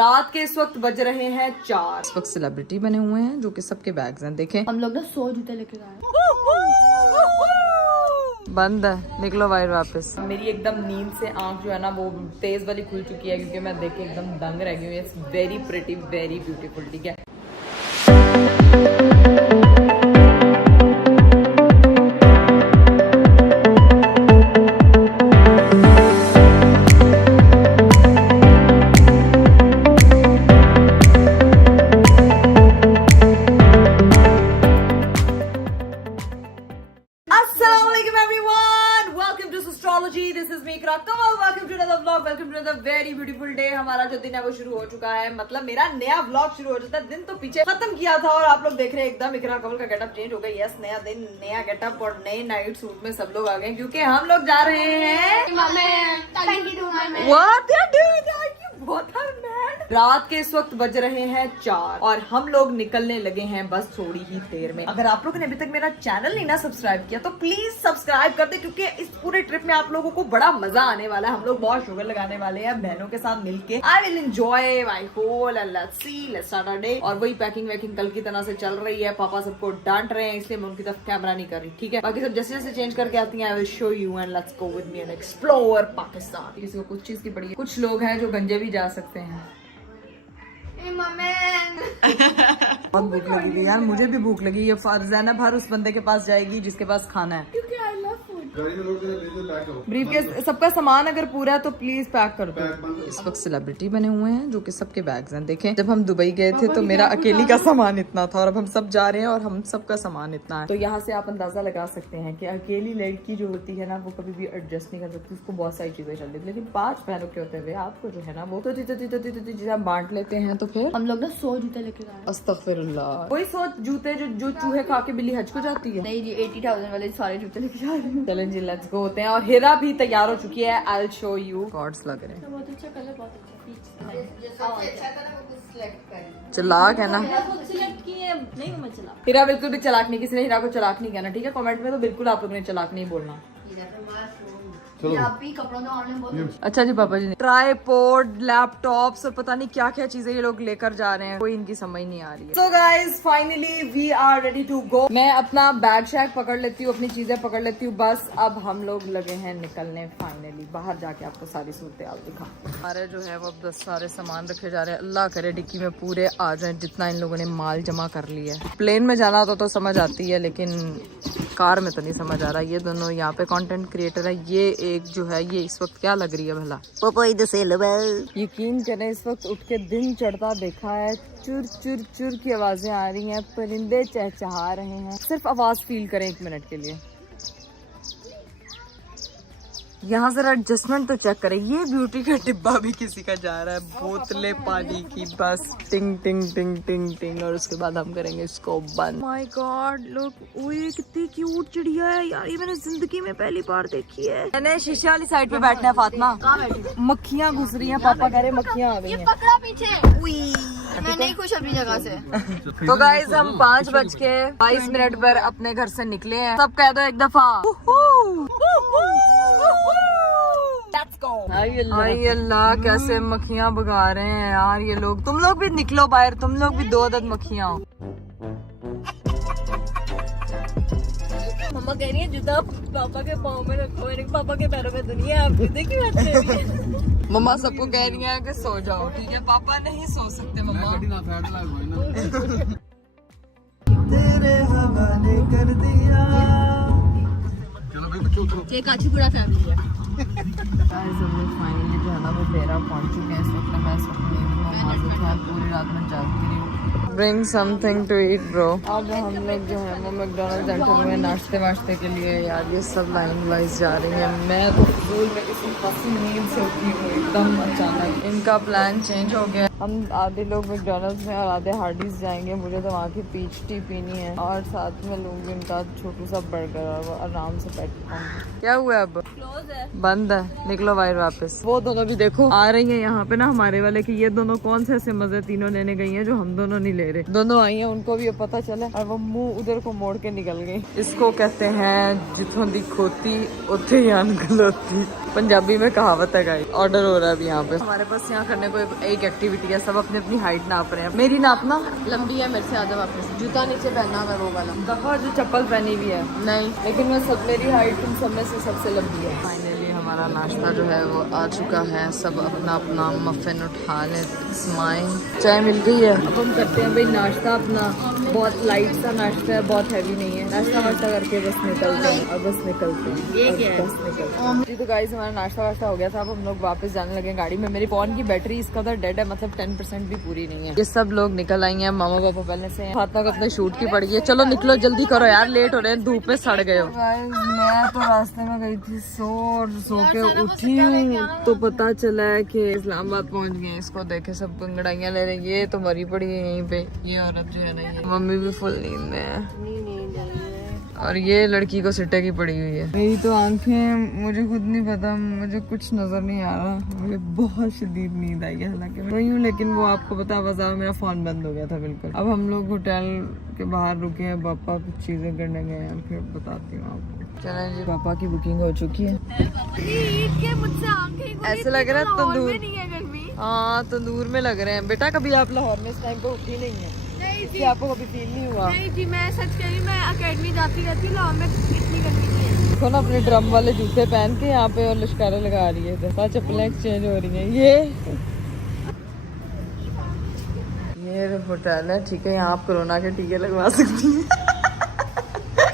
रात के इस वक्त बज रहे हैं 4। इस वक्त सेलिब्रिटी बने हुए हैं जो कि सबके बैग्स हैं। देखें हम लोग ना 100 जूते लेके गए। बंद है, निकलो बाहर वापस। मेरी एकदम नींद से आंख जो है ना वो तेज वाली खुल चुकी है क्योंकि मैं देख के एकदम दंग रह गई हूँ। It's very pretty, very beautiful. ठीक है, वेरी ब्यूटीफुल डे। हमारा जो दिन है वो शुरू हो चुका है, मतलब मेरा नया व्लॉग शुरू हो चुका है। दिन तो पीछे खत्म किया था और आप लोग देख रहे हैं एकदम इकरा कमल का गेटअप चेंज हो गया। यस, नया दिन, नया गेटअप और नए नाइट सूट में सब लोग आ गए क्योंकि हम लोग जा रहे हैं रात के इस वक्त बज रहे हैं 4 और हम लोग निकलने लगे हैं बस थोड़ी ही देर में। अगर आप लोगों ने अभी तक मेरा चैनल नहीं ना सब्सक्राइब किया तो प्लीज सब्सक्राइब कर दे क्योंकि इस पूरे ट्रिप में आप लोगों को बड़ा मजा आने वाला है। हम लोग बहुत शुगर लगाने वाले हैं बहनों के साथ मिलके। I will enjoy my whole and let's see, let's start our day. और वही पैकिंग वैकिंग कल की तरह से चल रही है। पापा सबको डांट रहे हैं इसलिए मैं उनकी तरफ कैमरा नहीं कर रही। ठीक है, बाकी सब जैसे जैसे चेंज करके आती है I will show you and let's go with me and explore Pakistan. किसी को कुछ चीज की पड़ी है, कुछ लोग हैं जो गंजे भी जा सकते हैं। बहुत भूख लगी थी यार, मुझे भी भूख लगी। ये ज़ैनब हर उस बंदे के पास जाएगी जिसके पास खाना है। ब्रीफ के सबका सामान अगर पूरा है तो प्लीज पैक कर दो। इस वक्त सेलिब्रिटी बने हुए हैं जो कि सबके बैग्स हैं। देखें, जब हम दुबई गए थे तो मेरा अकेली का सामान इतना था और अब हम सब जा रहे हैं और हम सबका सामान इतना है। तो यहाँ से आप अंदाजा लगा सकते हैं कि अकेली लड़की जो होती है ना वो कभी भी एडजस्ट नहीं कर सकती, उसको बहुत सारी चीजें चल रही। लेकिन 5 बहनों के होते हुए आपको जो है ना वो तो चीजें बांट लेते हैं। तो फिर हम लोग ना 100 जूते लेके गए। अस्तगफिरुल्लाह, वही 100 जूते जो चूहे खा के बिल्ली हज को जाती है। नहीं जी, 80,000 वाले सारे जूते लेके जा रहे हैं। चलें जी, लेट्स गो होते हैं। और हिरा भी तैयार हो चुकी है। I will show you. Cords लग रहे हैं, बहुत अच्छा कलर, बहुत अच्छा। चलाक है ना। सिलेक्ट किए नहीं, मैं चला। हिरा बिल्कुल भी चलाक नहीं, किसी ने हिरा को चलाक नहीं कहना। ठीक है, कमेंट में तो बिल्कुल आप लोगों ने चलाक नहीं बोलना। आप भी कपड़ों का ऑनलाइन बहुत अच्छा जी पापा जी ने ट्राइपॉड, लैपटॉप्स और पता नहीं क्या क्या चीजें ये लोग लेकर जा रहे हैं, कोई इनकी समझ नहीं आ रही है। So guys, finally we are ready to go। मैं अपना बैग शैग पकड़ लेती हूँ, अपनी चीजें पकड़ लेती हूँ। बस अब हम लोग लगे हैं निकलने। फाइनली बाहर जाके आपको सारी सूरतें हाल दिखा। हमारे जो है वो अब 10 सारे सामान रखे जा रहे हैं। अल्लाह करे डिक्की में पूरे आ जाए जितना इन लोगों ने माल जमा कर लिया है। प्लेन में जाना होता तो समझ आती है लेकिन कार में तो नहीं समझ आ रहा। ये दोनों यहाँ पे कंटेंट क्रिएटर है। ये एक जो है ये इस वक्त क्या लग रही है भला, यकीन करें इस वक्त उठ के दिन चढ़ता देखा है। चुर चुर चुर की आवाजें आ रही हैं, परिंदे चहचहा रहे हैं। सिर्फ आवाज फील करें 1 मिनट के लिए। यहाँ जरा एडजस्टमेंट तो चेक करें। ये ब्यूटी का डिब्बा भी किसी का जा रहा है, बोतलें पानी की बस टिंग टिंग टिंग टिंग टिंग। और उसके बाद हम करेंगे इसको बंद। माय गॉड लुक, ओए कितनी क्यूट चिड़िया है यार, ये मैंने जिंदगी में पहली बार देखी है। मैंने शीशे वाली साइड पे बैठना है फातिमा। मक्खियाँ घुस रही हैं, पापा कह रहे मक्खियाँ आ गई हैं। पकड़ा पीछे, मैं नहीं खुश अपनी जगह से। तो गाइस हम 5:22 पर अपने घर से निकले हैं। सब कह दो एक दफा आई अल्लाह, कैसे मक्खियाँ भगा रहे हैं यार ये लोग। तुम लोग भी निकलो बाहर, तुम लोग भी 2 अदद मक्खियाँ हो। मम्मा कह रही है जूता पापा के पाँव में रखो, पापा के पैरों में दुनिया। आप देखिए मम्मा सबको कह रही है कि सो जाओ। ठीक है, पापा नहीं सो सकते मम्मा। तेरे हवाले कर दिया। ये काचीपुरा फैमिली है। फाइनली जो है ना वो डेरा पहुंच चुके हैं। इस वक्त मैं इस वक्त पूरी रात में जागती रही हूँ। Bring something to eat bro। अब हम लोग जो है वो मैकडॉनल्ड्स एंटर हुए नाश्ते वाश्ते के लिए। यार ये सब लाइन वाइज जा रही है। मैं तो फूल में किसी फंसी नींद से उठी हूँ एकदम अचानक। इनका प्लान चेंज हो गया। हम आधे लोग मैकडॉनल्ड्स में और आधे हार्डीज जाएंगे। मुझे तो वहाँ की पीच टी पीनी है और साथ में लूँगी उनका छोटू सा बर्गर और वो आराम से बैठ पाऊंगी। क्या हुआ अब? क्लोज है। बंद है, निकलो बाहर वापस। वो दोनों भी देखो आ रही हैं यहाँ पे ना हमारे वाले कि ये दोनों कौन से ऐसे मजे तीनों लेने गई हैं जो हम दोनों नहीं ले रहे। दोनों आई हैं, उनको भी अब पता चला और वो मुंह उधर को मोड़ के निकल गई। इसको कहते हैं जिथों दी खोती उथे ही अनखलोती, पंजाबी में कहावत है गाइस। ऑर्डर हो रहा है अभी यहाँ पे। हमारे पास यहाँ करने को एक एक्टिविटी है, सब अपनी अपनी हाइट नाप रहे हैं। मेरी नापना लंबी है मेरे से, आजा वापस। जूता नीचे पहना है वो वाला। दफा जो चप्पल पहनी हुई है नहीं, लेकिन मैं सब मेरी हाइट तुम सब में से सबसे लंबी है। फाइनली हमारा नाश्ता जो है वो आ चुका है। सब अपना अपना मफिन उठा ले, स्माइल चाय मिल गई है। अब हम करते हैं भाई नाश्ता अपना, बहुत लाइट सा नाश्ता है, बहुत हैवी नहीं है। नाश्ता वाश्ता करके बस निकलते हैं और बस निकलते हैं। ये क्या है? बस निकलते हैं जी। तो गाइस हमारा नाश्ता वाश्ता हो गया था, अब हम लोग वापस जाने लगे गाड़ी में। मेरी फोन की बैटरी इस कदर डेड है, मतलब 10% भी पूरी नहीं है। ये सब लोग निकल आई हैं, मामा पापा पहले से। फातिमा को अपने शूट की पड़ गई है। चलो निकलो जल्दी करो यार, लेट हो रहे हैं, धूप में सड़ गए हो। मैं तो रास्ते में गई थी, सो के उठी हूँ तो पता चला है कि इस्लामाबाद पहुंच गए। इसको देखे सब गंगड़ाइयाँ ले रही, ये तो मरी पड़ी है यहीं पे। ये औरत जो है ना, ये मम्मी भी फुल नींद में है और ये लड़की को सिट्टे की पड़ी हुई है। मेरी तो आंखें, मुझे खुद नहीं पता, मुझे कुछ नजर नहीं आ रहा। मुझे बहुत शदीद नींद आई है, हालांकि मैं हूँ, लेकिन वो आपको पता बाजार मेरा फोन बंद हो गया था बिल्कुल। अब हम लोग होटल के बाहर रुके हैं, पापा कुछ चीजें करने गए हैं, फिर बताती हूँ आपको। चलें जी, पापा की बुकिंग हो चुकी है। ऐसे लग रहा है तंदूर, हाँ तंदूर में लग रहे हैं। बेटा कभी आप लाहौर में इस टाइम पे उठी नहीं है, इसलिए आपको कभी फील नहीं हुआ? नहीं जी, मैं सच कह रही हूँ, मैं अकेडमी जाती रहती हूँ, लाहौर में इतनी गर्मी नहीं है। देखो ना अपने ड्रम वाले जूते पहन के यहाँ पे और लिशकारे लगा रही है, जैसा चप्पलें एक्सचेंज हो रही हैं। ये होटल है, ठीक है, यहाँ आप कोरोना के टीके लगवा सकती हैं।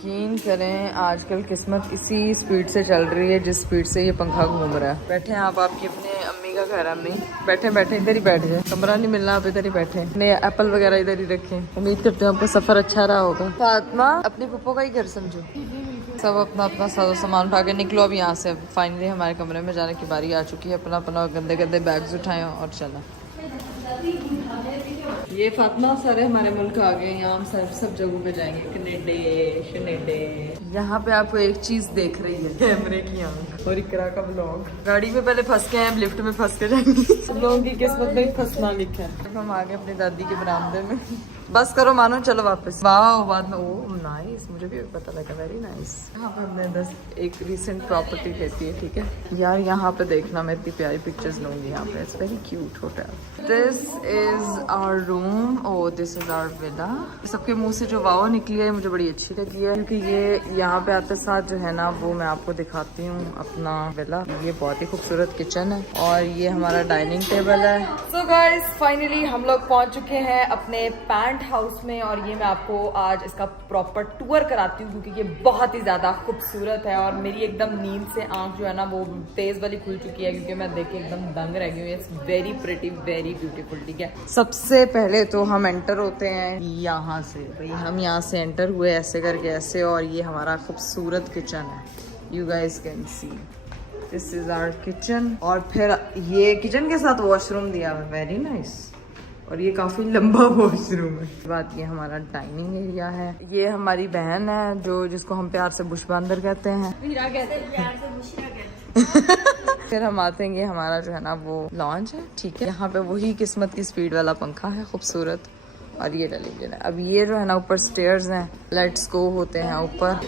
यकीन करें आजकल किस्मत इसी स्पीड से चल रही है जिस स्पीड से ये पंखा घूम रहा है। बैठे हैं आप, आपकी अपने अम्मी का घर है। अम्मी बैठे बैठे इधर ही बैठ जाए, कमरा नहीं मिलना, आप इधर ही बैठे। अपने एप्पल वगैरह इधर ही रखें। उम्मीद करते हैं आपका सफर अच्छा रहा होगा। फातिमा अपने पप्पो का ही घर समझो। सब अपना अपना सारा सामान उठा के निकलो अब यहाँ से। फाइनली हमारे कमरे में जाने की बारी आ चुकी है। अपना अपना गंदे गंदे बैग्स उठाए और चला। ये फातिमा सारे हमारे मुल्क आ गए, यहाँ हम सब जगहों पे जाएंगे, कनेडे। यहाँ पे आपको एक चीज देख रही है, कैमरे की आंख और इकरा का ब्लॉग। गाड़ी में पहले फंस गए हैं, अब लिफ्ट में फंस के जाएंगे। सब लोगों की किस्मत में फंसना लिखा है। हम आ गए अपनी दादी के बरामदे में। बस करो मानो, चलो वापस। वाह, बाद में ओ नाइस, मुझे भी पता लगा, वेरी नाइस। यहाँ पे हमने एक रिसेंट प्रॉपर्टी लेती है, ठीक है यार। यहाँ पे देखना, मैं इतनी प्यारी पिक्चर्स लूंगी यहाँ पे। It's very cute hotel. This is our room, oh this is our villa. सबके मुंह से जो वाव निकली है मुझे बड़ी अच्छी लगी है, क्योंकि ये यहाँ पे आते साथ जो है ना, वो मैं आपको दिखाती हूँ अपना विला। ये बहुत ही खूबसूरत किचन है और ये हमारा डाइनिंग टेबल है। सो गाइस फाइनली हम लोग पहुंच चुके हैं अपने पैंट हाउस में और ये मैं आपको आज इसका प्रॉपर टूर कराती हूँ, क्योंकि ये बहुत ही ज्यादा खूबसूरत है। और मेरी एकदम नींद से आंख जो है ना वो तेज वाली खुल चुकी है, क्योंकि मैं देख के एकदम दंग रह गई हूँ। It's very pretty, very beautiful, ठीक है। सबसे पहले तो हम एंटर होते हैं यहाँ से। भाई हम यहाँ से एंटर हुए ऐसे करके, ऐसे, और ये हमारा खूबसूरत किचन है। You guys can see this is our kitchen. और फिर ये किचन के साथ वॉशरूम दिया हुआ है, वेरी नाइस। और ये काफी लंबा वॉशरूम है। बात ये हमारा डाइनिंग एरिया है। ये हमारी बहन है जो जिसको हम प्यार से बुशबांदर कहते हैं। फिर हम आते हैं, ये हमारा जो है ना वो लॉन्च है, ठीक है। यहाँ पे वही किस्मत की स्पीड वाला पंखा है, खूबसूरत। और ये टेलीविजन है। अब ये जो है ना ऊपर स्टेयर्स हैं, लेट्स गो होते हैं ऊपर।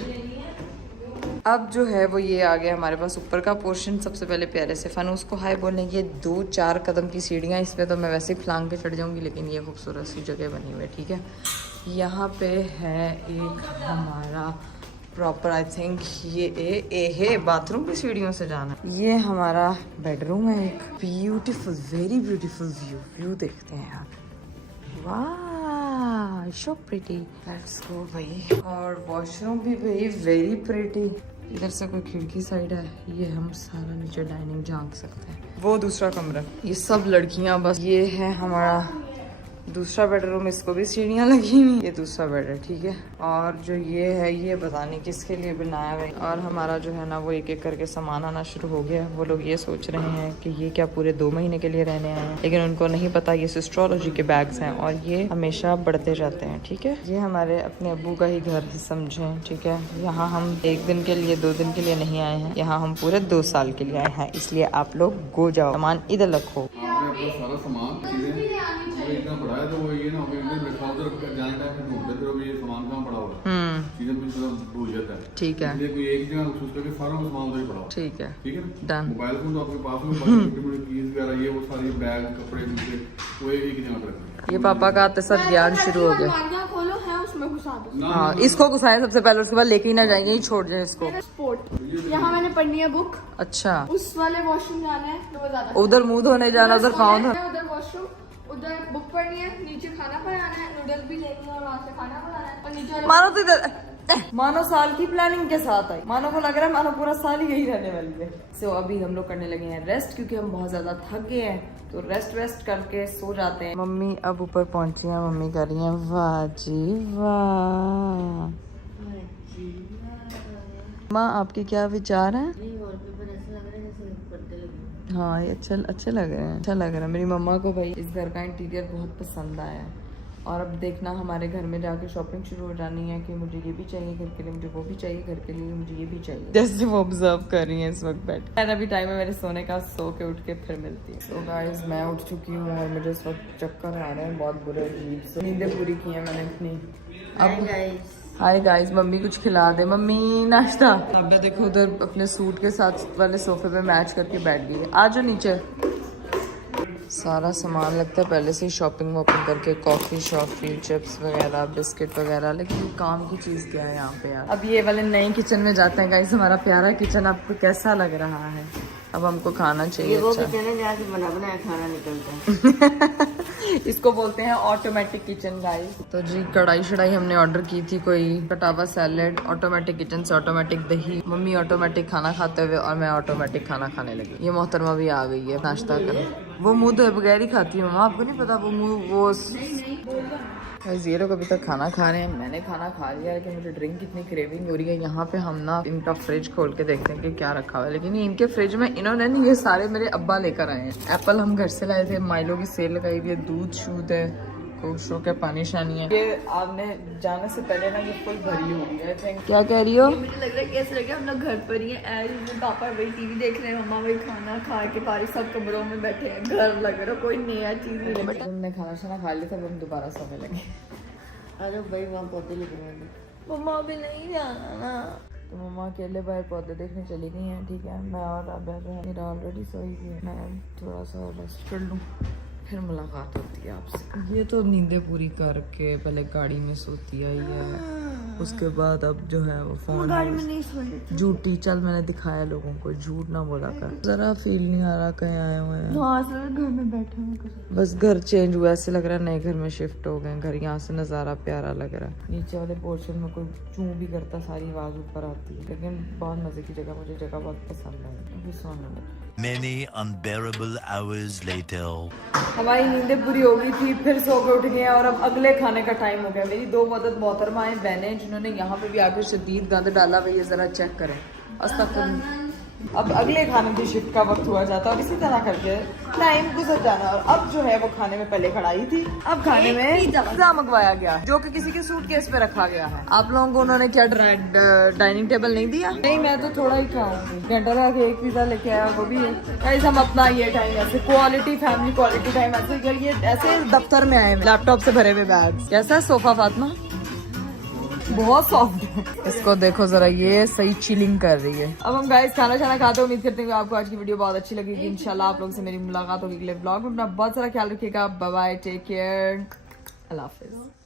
अब जो है वो ये आ गया हमारे पास ऊपर का पोर्शन। सबसे पहले प्यारे से फनूस को हाय बोलने की 2-4 कदम की सीढ़ियाँ, इसमें तो मैं वैसे ही फलांग के चढ़ जाऊंगी, लेकिन ये खूबसूरत सी जगह बनी हुई है, ठीक है। यहाँ पे है एक हमारा प्रॉपर, आई थिंक ये बाथरूम की सीढ़ियों से जाना। ये हमारा बेडरूम है, एक ब्यूटीफुल, वेरी ब्यूटीफुल व्यू देखते हैं यहाँ पे। वाह, सो प्रिटी, लेट्स गो भाई। और वॉशरूम भी भाई वेरी प्रिटी। इधर से कोई खिड़की साइड है, ये हम सारा नीचे डाइनिंग झांक सकते हैं। वो दूसरा कमरा, ये सब लड़कियां बस। ये है हमारा दूसरा बेडरूम, इसको भी सीढ़ियाँ लगी हुई, ये दूसरा बेड है, ठीक है। और जो ये है, ये पता नहीं किसके लिए बनाया हुआ है। और हमारा जो है ना वो एक एक करके सामान आना शुरू हो गया। वो लोग ये सोच रहे हैं कि ये क्या पूरे 2 महीने के लिए रहने आए हैं, लेकिन उनको नहीं पता ये एस्ट्रोलॉजी के बैग्स हैं और ये हमेशा बढ़ते जाते हैं, ठीक है। ये हमारे अपने अब्बू का ही घर समझें, ठीक है। यहाँ हम 1 दिन के लिए 2 दिन के लिए नहीं आए हैं, यहाँ हम पूरे 2 साल के लिए आए हैं, इसलिए आप लोग गो जाओ, सामान इधर रखो। सारा सामान इतना बड़ा है तो वो ये ना हो गया उधर जाने टाइम पे ढूंढते फिर ये सामान कहाँ पड़ा हुआ है, चीजें भूल जाता है, ठीक है। इसलिए कोई एक जगह महसूस करके सारा सामान उधर ही पड़ा हुआ है, ठीक है, ठीक है ना। डन। मोबाइल फोन तो आपके पास में, छोटी मोटी कीज वगैरह ये वो सारी बैग कपड़े जूते वो एक जगह पर रखना। ये पापा का आते साथ ज्ञान शुरू हो गया। खोलो है उसमें घुसा दो। हाँ, इसको घुसाएं सबसे पहले, उसके बाद लेके ही ना जाएंगे, यही छोड़ जाए इसको। स्पोर्ट यहाँ मैंने पढ़नी है बुक, अच्छा, उस वाले वॉशरूम जाना है तो वो ज्यादा उधर मुंह धोने जाना, उधर पाँव धोना। उधर वॉशरूम, उधर बुक पढ़नी है, नीचे खाना बनाना है, नूडल्स भी लेनी है और वहाँ से खाना बनाना है, और नीचे मानो तो इधर मानो साल की प्लानिंग के साथ आई, मानो को लग रहा है मानो पूरा साल ही यही रहने वाली है। सो अभी हम लोग करने लगे हैं रेस्ट, क्योंकि हम बहुत ज्यादा थक गए हैं, तो रेस्ट करके सो जाते हैं। मम्मी अब ऊपर पहुंची हैं, मम्मी कर रही हैं वाह जी वाह। माँ आपके क्या विचार हैं? हाँ, ये अच्छे लग रहे हैं, अच्छा लग रहा है। मेरी मम्मा को भाई इस घर का इंटीरियर बहुत पसंद आया है, और अब देखना हमारे घर में जाके शॉपिंग शुरू हो जानी है कि मुझे ये भी चाहिए घर के लिए, मुझे वो भी चाहिए घर के लिए, मुझे ये भी चाहिए। जैसे वो ऑब्जर्व कर रही है इस वक्त बैठ। एंड अभी टाइम है मेरे सोने का, सो के उठ के फिर मिलती है। सो गाइस मैं उठ चुकी हूँ और मुझे इस वक्त चक्कर आ रहे हैं बहुत बुरे अजीब से। नींदें पूरी की हैं मैंने अपनी। अब हाय गाइस, मम्मी कुछ खिला दे, मम्मी नाश्ता। अब देखो उधर अपने सूट के साथ वाले सोफे पे मैच करके बैठ गई है। आ जाओ नीचे। सारा सामान लगता है पहले से ही शॉपिंग वॉपिंग करके, कॉफ़ी शॉफी चिप्स वगैरह बिस्किट वगैरह, लेकिन ये काम की चीज़ क्या है यहाँ पे यार। अब ये वाले नए किचन में जाते हैं गाइस। हमारा प्यारा किचन आपको कैसा लग रहा है? अब हमको खाना चाहिए। ये वो किचन है जहाँ से बना बनाया खाना निकलता है। इसको बोलते हैं ऑटोमेटिक किचन गाइस। तो जी कढ़ाई शढ़ाई हमने ऑर्डर की थी, कोई कटावा सैलेड, ऑटोमेटिक किचन से ऑटोमेटिक दही। मम्मी ऑटोमेटिक खाना खाते हुए और मैं ऑटोमेटिक खाना खाने लगी। ये मोहतरमा भी आ गई है नाश्ता करने। वो मुँह धोए बगैर ही खाती है मम्मा, आपको नहीं पता वो मुँह वो। ये लोग अभी तक खाना खा रहे हैं, मैंने खाना खा लिया, लेकिन मुझे ड्रिंक की इतनी क्रेविंग हो रही है। यहाँ पे हम ना इनका फ्रिज खोल के देखते हैं कि क्या रखा हुआ है, लेकिन इनके फ्रिज में इन्होंने नहीं, ये सारे मेरे अब्बा लेकर आए हैं। एप्पल हम घर से लाए थे, माइलो की सेल लगाई हुई है, दूध शूद है, कोशो के पानी शानी है। ये आपने जाने से पहले ना ये फुल भरी हुई है। क्या कह रही हो? मुझे लग रहा है कैसे लगे हम लोग घर पर ही हैं, पापा वही टीवी देख रहे हैं, मम्मा वही खाना खा के पारी सब कमरों में बैठे हैं, घर लग रहा कोई नया चीज नहीं लगी। तुमने खाना शाना खा लिया था, हम दोबारा सोने लगे। अरे भाई वहाँ पौधे लगे, मम्मा भी नहीं जाना ना। तो मम्मा अकेले बाहर पौधे देखने चली गई हैं, ठीक है। मैं और अब जो है मेरा ऑलरेडी सोई हुई है, मैं थोड़ा सा रेस्ट कर लूँ, फिर मुलाकात होती है आपसे। ये तो नींदें पूरी करके पहले गाड़ी में सोती आई है, उसके बाद अब जो है वो फोन गाड़ी में नहीं सोई। झूठी, चल मैंने दिखाया लोगों को, झूठ ना बोला कर। जरा फील नहीं आ रहा कहीं आए हुए हैं। हाँ घर में बैठे हुए, बस घर चेंज हुआ, ऐसे लग रहा है नए घर में शिफ्ट हो गए। घर यहाँ से नज़ारा प्यारा लग रहा है। नीचे वाले पोर्शन में कोई चूं भी करता सारी आवाज़ ऊपर आती है, लेकिन बहुत मज़े की जगह, मुझे जगह बहुत पसंद है। अभी सोने लगे। Many unbearable hours later. हमारी नींदें पूरी हो गई थी, फिर सो के उठ गए और अब अगले खाने का टाइम हो गया। मेरी 2 मदद मोहतरमाएं बहनें जिन्होंने यहाँ पे भी आकर शदीद गंद डाला हुआ, ये जरा चेक करें। अस्तगफुरुल्लाह। अब अगले खाने की शिफ्ट का वक्त हुआ जाता है और इसी तरह करके टाइम गुजर जाना। और अब जो है वो खाने में पहले कढ़ाई थी, अब खाने में पिज्जा मंगवाया गया, जो कि किसी के सूटकेस पे रखा गया है। आप लोगों को उन्होंने क्या डाइनिंग टेबल नहीं दिया? नहीं, मैं तो थोड़ा ही खाऊंगी। घंटा लगा के एक पिज्जा लेके आया, वो भी है। गाइस हम अपना ये टाइम ऐसे क्वालिटी फैमिली क्वालिटी टाइम ऐसे ये ऐसे दफ्तर में आए लैपटॉप से भरे हुए बैग। कैसा है सोफा फातिमा? बहुत सॉफ्ट है। इसको देखो जरा, ये सही चिलिंग कर रही है। अब हम गाइस खाना शाना खाते हैं। उम्मीद करते हैं आपको आज की वीडियो बहुत अच्छी लगेगी। इंशाल्लाह आप लोगों से मेरी मुलाकात होगी अगले ब्लॉग में। अपना बहुत सारा ख्याल रखिएगा। बाय बाय, टेक केयर, अल्लाह हाफिज।